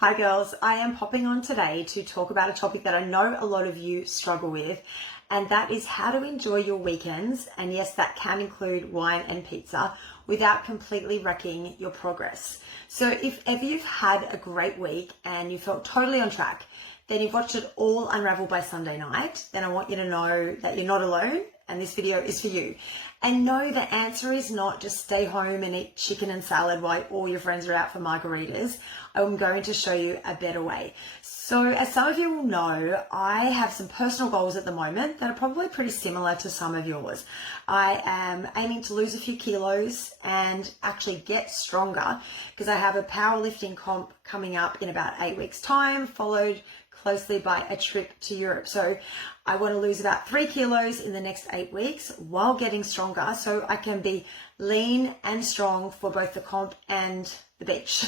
Hi girls, I am popping on today to talk about a topic that I know a lot of you struggle with, and that is how to enjoy your weekends, and yes, that can include wine and pizza, without completely wrecking your progress. So if ever you've had a great week and you felt totally on track, then you've watched it all unravel by Sunday night, then I want you to know that you're not alone and this video is for you. And no, the answer is not just stay home and eat chicken and salad while all your friends are out for margaritas. I'm going to show you a better way. So as some of you will know, I have some personal goals at the moment that are probably pretty similar to some of yours. I am aiming to lose a few kilos and actually get stronger because I have a powerlifting comp coming up in about 8 weeks time, followed closely by a trip to Europe. So I want to lose about 3 kilos in the next 8 weeks while getting stronger so I can be lean and strong for both the comp and the beach.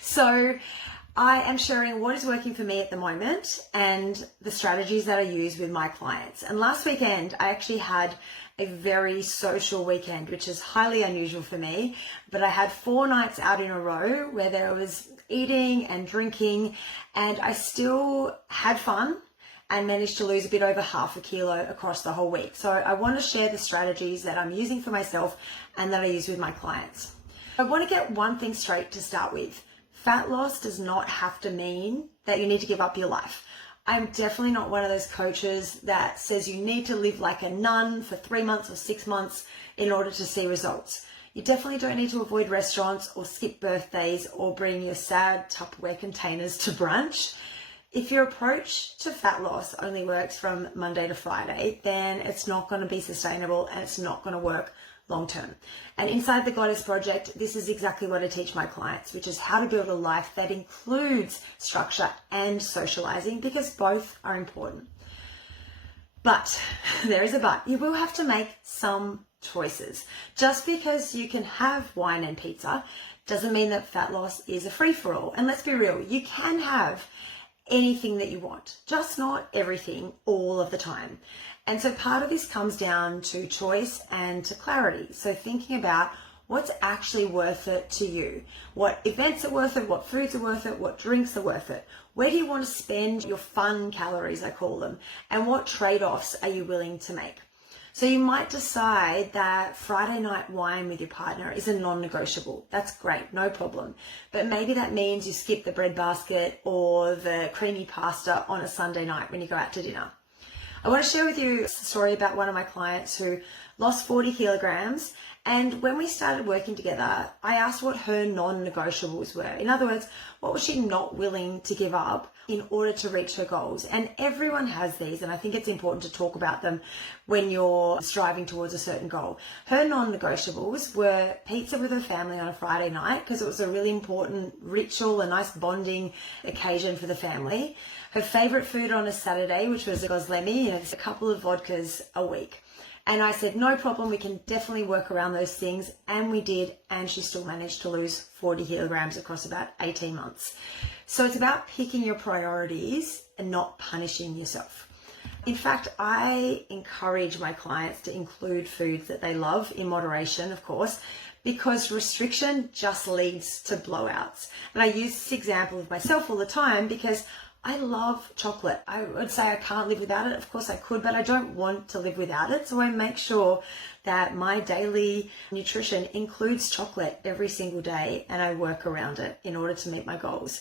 So I am sharing what is working for me at the moment and the strategies that I use with my clients. And last weekend, I actually had a very social weekend, which is highly unusual for me, but I had 4 nights out in a row where there was eating and drinking, and I still had fun and managed to lose a bit over half a kilo across the whole week. So I want to share the strategies that I'm using for myself and that I use with my clients. I want to get one thing straight to start with. Fat loss does not have to mean that you need to give up your life. I'm definitely not one of those coaches that says you need to live like a nun for 3 months or 6 months in order to see results. You definitely don't need to avoid restaurants or skip birthdays or bring your sad Tupperware containers to brunch. If your approach to fat loss only works from Monday to Friday, then it's not going to be sustainable and it's not going to work long term. And inside the Goddess Project, this is exactly what I teach my clients, which is how to build a life that includes structure and socializing, because both are important. But there is a but. You will have to make some choices. Just because you can have wine and pizza doesn't mean that fat loss is a free-for-all. And let's be real, you can have anything that you want, just not everything all of the time. And so part of this comes down to choice and to clarity. So thinking about what's actually worth it to you. What events are worth it, what foods are worth it, what drinks are worth it. Where do you want to spend your fun calories, I call them, and what trade-offs are you willing to make? So you might decide that Friday night wine with your partner is a non-negotiable. That's great, no problem. But maybe that means you skip the bread basket or the creamy pasta on a Sunday night when you go out to dinner. I want to share with you a story about one of my clients who lost 40 kilograms. And when we started working together, I asked what her non-negotiables were. In other words, what was she not willing to give up in order to reach her goals? And everyone has these, and I think it's important to talk about them when you're striving towards a certain goal. Her non-negotiables were pizza with her family on a Friday night, because it was a really important ritual, a nice bonding occasion for the family. Her favorite food on a Saturday, which was a goslemi, a couple of vodkas a week. And I said, no problem, we can definitely work around those things. And we did, and she still managed to lose 40 kilograms across about 18 months. So it's about picking your priorities and not punishing yourself. In fact, I encourage my clients to include foods that they love in moderation, of course, because restriction just leads to blowouts. And I use this example of myself all the time because I love chocolate. I would say I can't live without it. Of course I could, but I don't want to live without it. So I make sure that my daily nutrition includes chocolate every single day, and I work around it in order to meet my goals.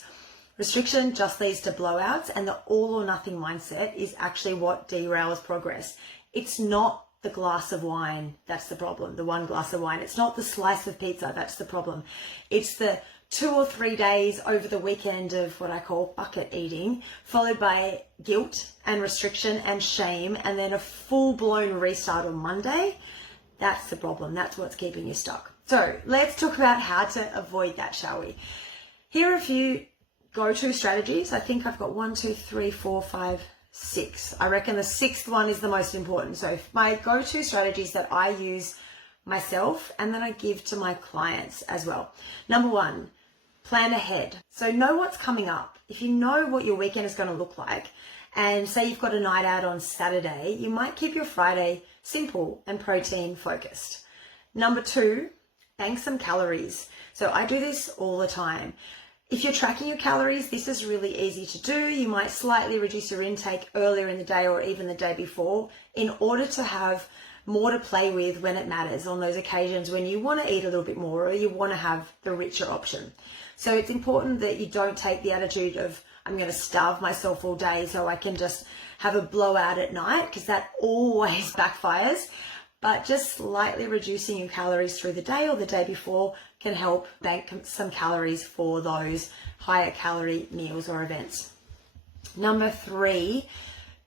Restriction just leads to blowouts, and the all or nothing mindset is actually what derails progress. It's not the glass of wine that's the problem, the one glass of wine. It's not the slice of pizza that's the problem. It's the 2 or 3 days over the weekend of what I call bucket eating, followed by guilt and restriction and shame, and then a full-blown restart on Monday. That's the problem. That's what's keeping you stuck. So let's talk about how to avoid that, shall we? Here are a few go-to strategies. I think I've got 1, 2, 3, 4, 5, 6. I reckon the 6th one is the most important. So my go-to strategies that I use myself and that I give to my clients as well. Number 1, plan ahead. So know what's coming up. If you know what your weekend is going to look like, and say you've got a night out on Saturday, you might keep your Friday simple and protein focused. Number 2, bank some calories. So I do this all the time. If you're tracking your calories, this is really easy to do. You might slightly reduce your intake earlier in the day or even the day before in order to have more to play with when it matters, on those occasions when you want to eat a little bit more or you want to have the richer option. So it's important that you don't take the attitude of, I'm going to starve myself all day so I can just have a blowout at night, because that always backfires. But just slightly reducing your calories through the day or the day before can help bank some calories for those higher calorie meals or events. Number 3,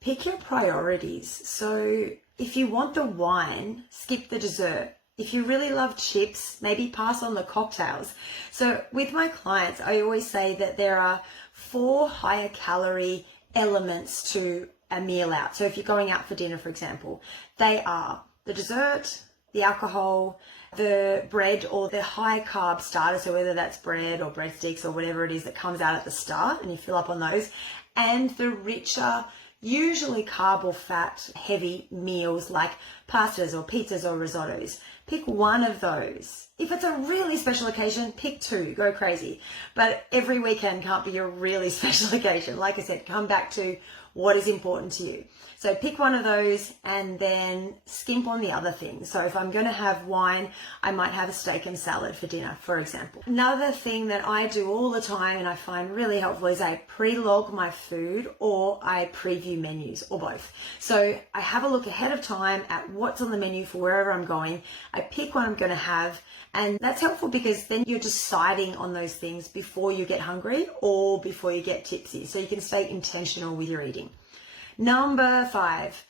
pick your priorities. So if you want the wine, skip the dessert. If you really love chips, maybe pass on the cocktails. So with my clients, I always say that there are 4 higher calorie elements to a meal out. So if you're going out for dinner, for example, they are the dessert, the alcohol, the bread or the high carb starter, so whether that's bread or breadsticks or whatever it is that comes out at the start and you fill up on those, and the richer, usually carb or fat heavy meals like pastas or pizzas or risottos. Pick one of those. If it's a really special occasion, pick 2, go crazy. But every weekend can't be a really special occasion. Like I said, come back to what is important to you. So pick one of those and then skimp on the other things. So if I'm going to have wine, I might have a steak and salad for dinner, for example. Another thing that I do all the time and I find really helpful is I pre-log my food or I preview menus, or both. So I have a look ahead of time at what's on the menu for wherever I'm going. I pick what I'm going to have, and that's helpful because then you're deciding on those things before you get hungry or before you get tipsy. So you can stay intentional with your eating. Number 5,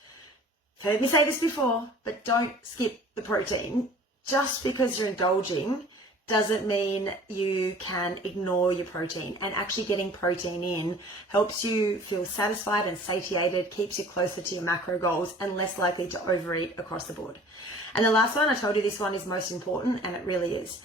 you've heard me say this before, but don't skip the protein. Just because you're indulging doesn't mean you can ignore your protein, and actually getting protein in helps you feel satisfied and satiated, keeps you closer to your macro goals and less likely to overeat across the board. And the last one, I told you this one is most important, and it really is.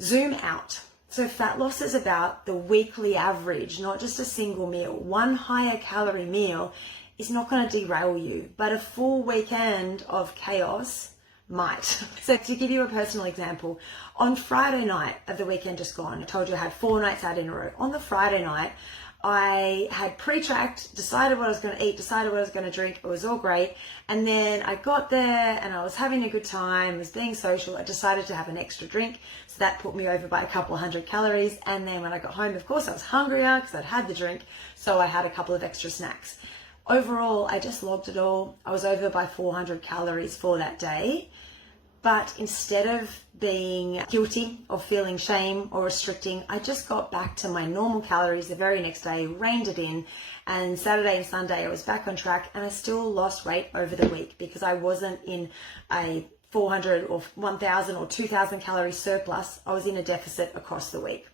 Zoom out. So fat loss is about the weekly average, not just a single meal. One higher calorie meal is not going to derail you, but a full weekend of chaos might. So to give you a personal example, on Friday night of the weekend just gone, I told you I had 4 nights out in a row. On the Friday night, I had pre-tracked, decided what I was going to eat, decided what I was going to drink. It was all great. And then I got there and I was having a good time, was being social. I decided to have an extra drink. So that put me over by a couple of 100 calories. And then when I got home, of course, I was hungrier because I'd had the drink. So I had a couple of extra snacks. Overall, I just logged it all. I was over by 400 calories for that day. But instead of being guilty or feeling shame or restricting, I just got back to my normal calories the very next day, reined it in, and Saturday and Sunday I was back on track, and I still lost weight over the week because I wasn't in a 400 or 1,000 or 2,000 calorie surplus. I was in a deficit across the week.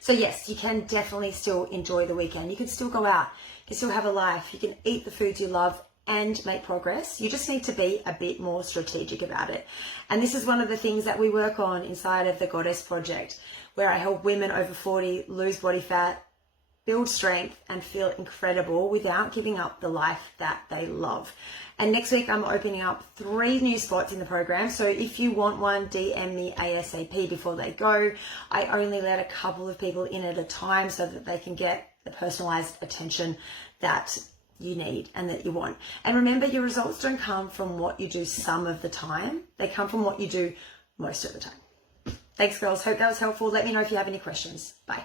So yes, you can definitely still enjoy the weekend. You can still go out, you can still have a life, you can eat the foods you love and make progress. You just need to be a bit more strategic about it. And this is one of the things that we work on inside of the Goddess Project, where I help women over 40 lose body fat, build strength, and feel incredible without giving up the life that they love. And next week, I'm opening up 3 new spots in the program. So if you want one, DM me ASAP before they go. I only let a couple of people in at a time so that they can get the personalized attention that you need and that you want. And remember, your results don't come from what you do some of the time. They come from what you do most of the time. Thanks, girls. Hope that was helpful. Let me know if you have any questions. Bye.